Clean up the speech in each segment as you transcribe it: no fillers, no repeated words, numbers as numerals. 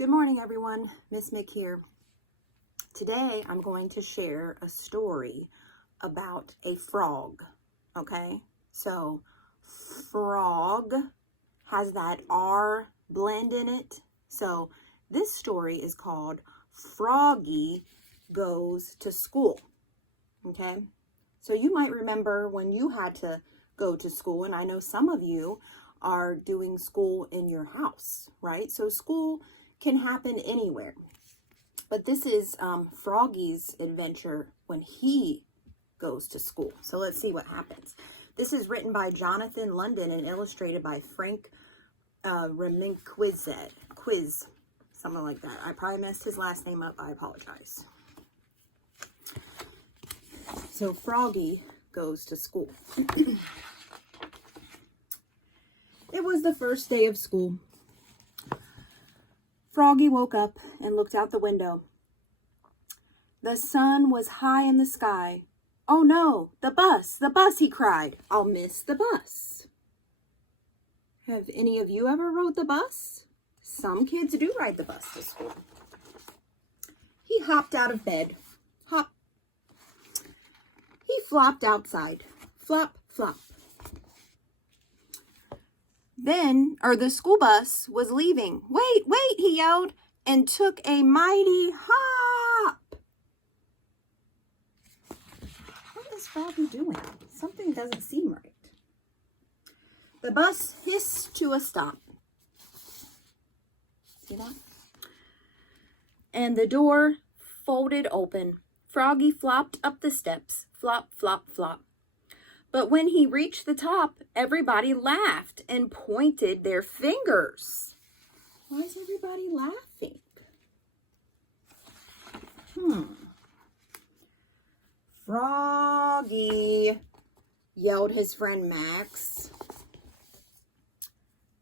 Good morning, everyone. Miss Mick here. Today, I'm going to share a story about a frog, okay? So, frog has that R blend in it. So, this story is called Froggy Goes to School, okay? So, you might remember when you had to go to school, and I know some of you are doing school in your house, right? So, school can happen anywhere. But this is Froggy's adventure when he goes to school. So let's see what happens. This is written by Jonathan London and illustrated by Frank Remkiewicz, something like that. I probably messed his last name up. I apologize. So Froggy goes to school. It was the first day of school. Froggy woke up and looked out the window. The sun was high in the sky. "Oh no, the bus, he cried. "I'll miss the bus." Have any of you ever rode the bus? Some kids do ride the bus to school. He hopped out of bed. Hop. He flopped outside. Flop, flop. The school bus was leaving. "Wait, wait," he yelled, and took a mighty hop. What is Froggy doing? Something doesn't seem right. The bus hissed to a stop. See that? And the door folded open. Froggy flopped up the steps. Flop, flop, flop. But when he reached the top, everybody laughed and pointed their fingers. Why is everybody laughing? "Froggy," yelled his friend Max.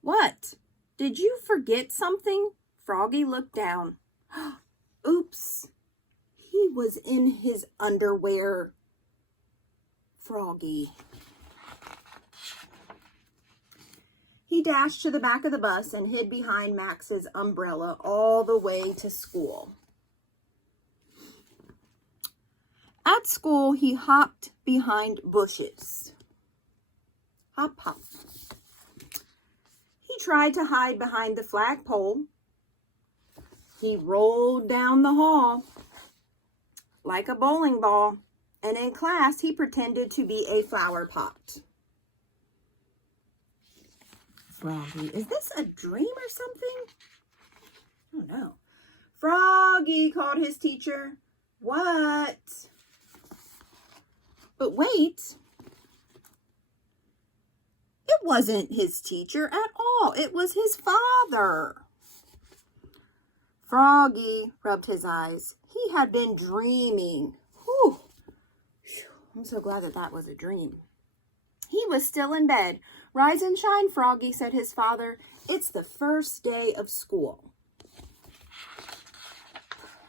"What? Did you forget something?" Froggy looked down. Oops, he was in his underwear. Froggy. He dashed to the back of the bus and hid behind Max's umbrella all the way to school. At school, he hopped behind bushes. Hop, hop. He tried to hide behind the flagpole. He rolled down the hall like a bowling ball. And in class, he pretended to be a flower pot. Froggy, is this a dream or something? I don't know. "Froggy," called his teacher. "What?" But wait. It wasn't his teacher at all. It was his father. Froggy rubbed his eyes. He had been dreaming. Whew. I'm so glad that was a dream. He was still in bed. "Rise and shine, Froggy," said his father. "It's the first day of school."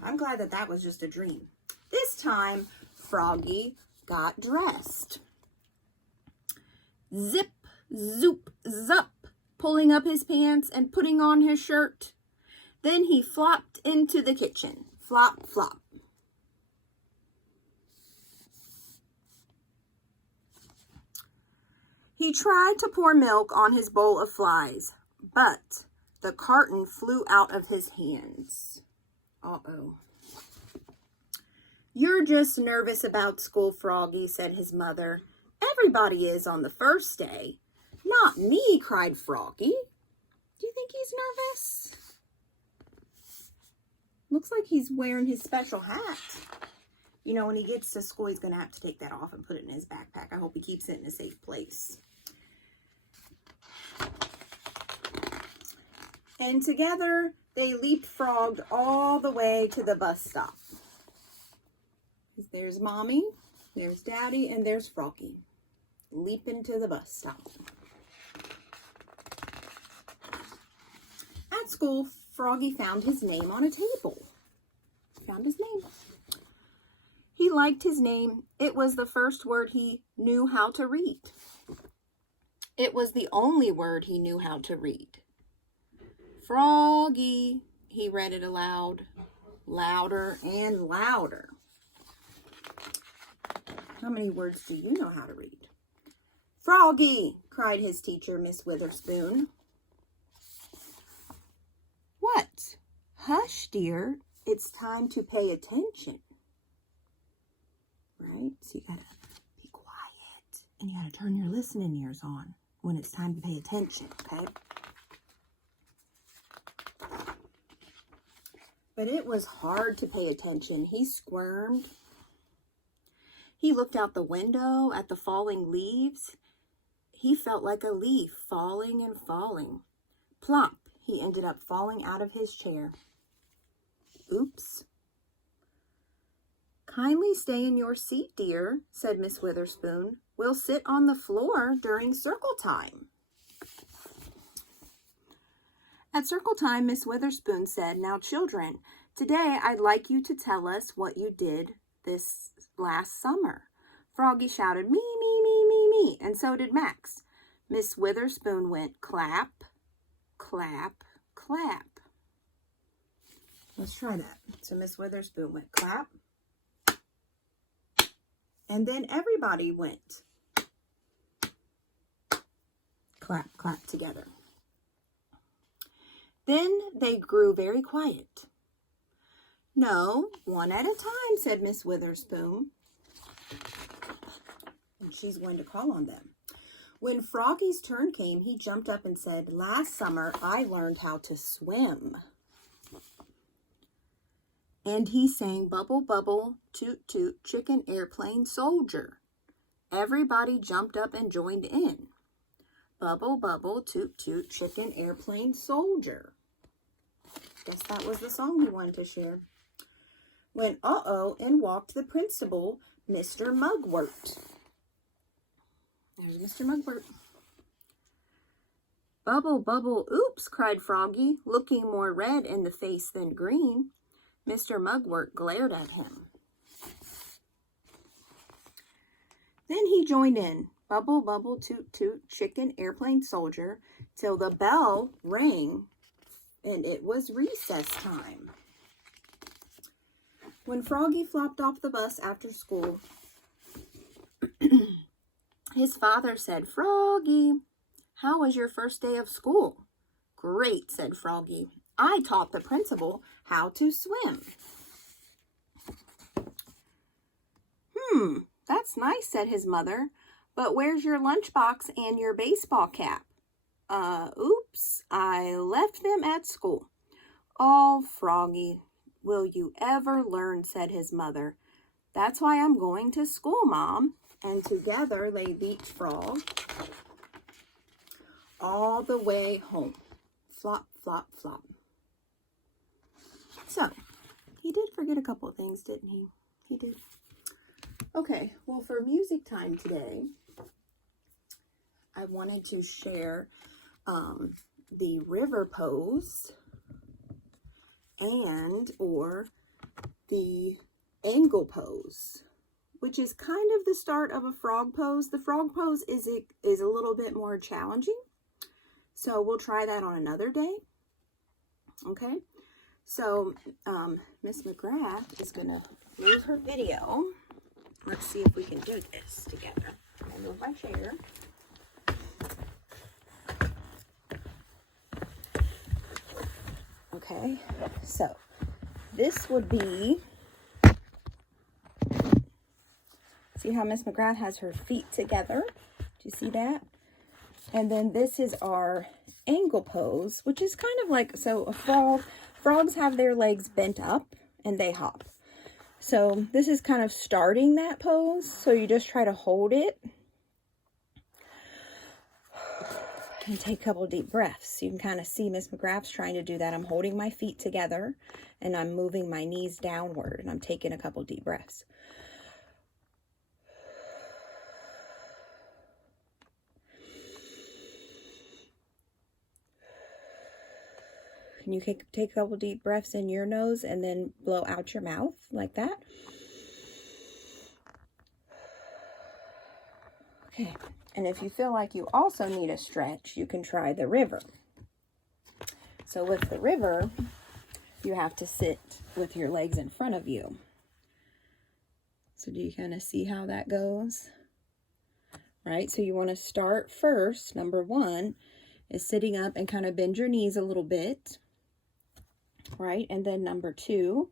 I'm glad that was just a dream. This time, Froggy got dressed. Zip, zoop, zup, pulling up his pants and putting on his shirt. Then he flopped into the kitchen. Flop, flop. He tried to pour milk on his bowl of flies, but the carton flew out of his hands. Uh-oh. "You're just nervous about school, Froggy," said his mother. "Everybody is on the first day." "Not me," cried Froggy. Do you think he's nervous? Looks like he's wearing his special hat. You know, when he gets to school, he's going to have to take that off and put it in his backpack. I hope he keeps it in a safe place. And together, they leapfrogged all the way to the bus stop. There's Mommy, there's Daddy, and there's Froggy, leaping to the bus stop. At school, Froggy found his name on a table. Found his name. He liked his name. It was the first word he knew how to read. It was the only word he knew how to read. "Froggy," he read it aloud, louder and louder. How many words do you know how to read? Froggy, cried his teacher, Miss Witherspoon. What? Hush, dear. It's time to pay attention. Right? So you gotta be quiet and you gotta turn your listening ears on when it's time to pay attention, okay? But it was hard to pay attention. He squirmed. He looked out the window at the falling leaves. He felt like a leaf falling and falling. Plump, he ended up falling out of his chair. Oops. Kindly stay in your seat, dear, said Miss Witherspoon. We'll sit on the floor during circle time. At circle time, Miss Witherspoon said, now children, today I'd like you to tell us what you did this last summer. Froggy shouted, me, me, me, me, me, and so did Max. Miss Witherspoon went clap, clap, clap. Let's try that. So Miss Witherspoon went clap, and then everybody went clap, clap together. Then they grew very quiet. No, one at a time, said Miss Witherspoon. And she's going to call on them. When Froggy's turn came, he jumped up and said, last summer I learned how to swim. And he sang, bubble, bubble, toot, toot, chicken, airplane, soldier. Everybody jumped up and joined in. Bubble, bubble, toot, toot, chicken, airplane, soldier. Guess that was the song he wanted to share. When in walked the principal, Mr. Mugwort. There's Mr. Mugwort. Bubble, bubble, oops, cried Froggy, looking more red in the face than green. Mr. Mugwort glared at him. Then he joined in. Bubble, bubble, toot, toot, chicken, airplane, soldier, till the bell rang, and it was recess time. When Froggy flopped off the bus after school, his father said, Froggy, how was your first day of school? Great, said Froggy. I taught the principal how to swim. That's nice, said his mother. But where's your lunchbox and your baseball cap? Oops, I left them at school. Oh, Froggy, will you ever learn, said his mother. That's why I'm going to school, Mom. And together they leapfrogged all the way home. Flop, flop, flop. So, he did forget a couple of things, didn't he? He did. Okay, well, for music time today, I wanted to share the river pose and or the angle pose, which is kind of the start of a frog pose. The frog pose is a little bit more challenging, so we'll try that on another day. Okay, so Miss McGrath is going to move her video. Let's see if we can do this together. I'll move my chair. Okay, so this would be, see how Miss McGrath has her feet together? Do you see that? And then this is our angle pose, which is kind of like, so a frogs have their legs bent up and they hop. So this is kind of starting that pose. So you just try to hold it and take a couple of deep breaths. You can kind of see Miss McGrath's trying to do that. I'm holding my feet together and I'm moving my knees downward and I'm taking a couple of deep breaths. Can you take a couple deep breaths in your nose and then blow out your mouth like that? Okay, and if you feel like you also need a stretch, you can try the river. So with the river, you have to sit with your legs in front of you. So do you kind of see how that goes? Right, so you want to start first. Number one is sitting up and kind of bend your knees a little bit. Right, and then number two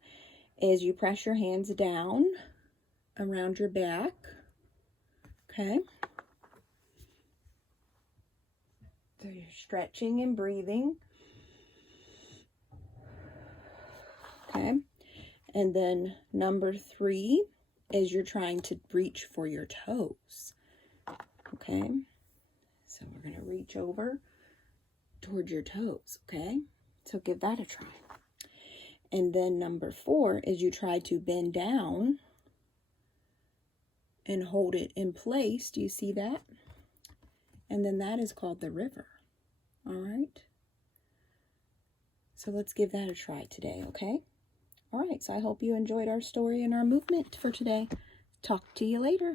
is you press your hands down around your back. Okay. So you're stretching and breathing. Okay. And then number three is you're trying to reach for your toes. Okay. So we're going to reach over towards your toes. Okay. So give that a try. And then number four is you try to bend down and hold it in place. Do you see that? And then that is called the river. All right. So let's give that a try today, okay? All right, so I hope you enjoyed our story and our movement for today. Talk to you later.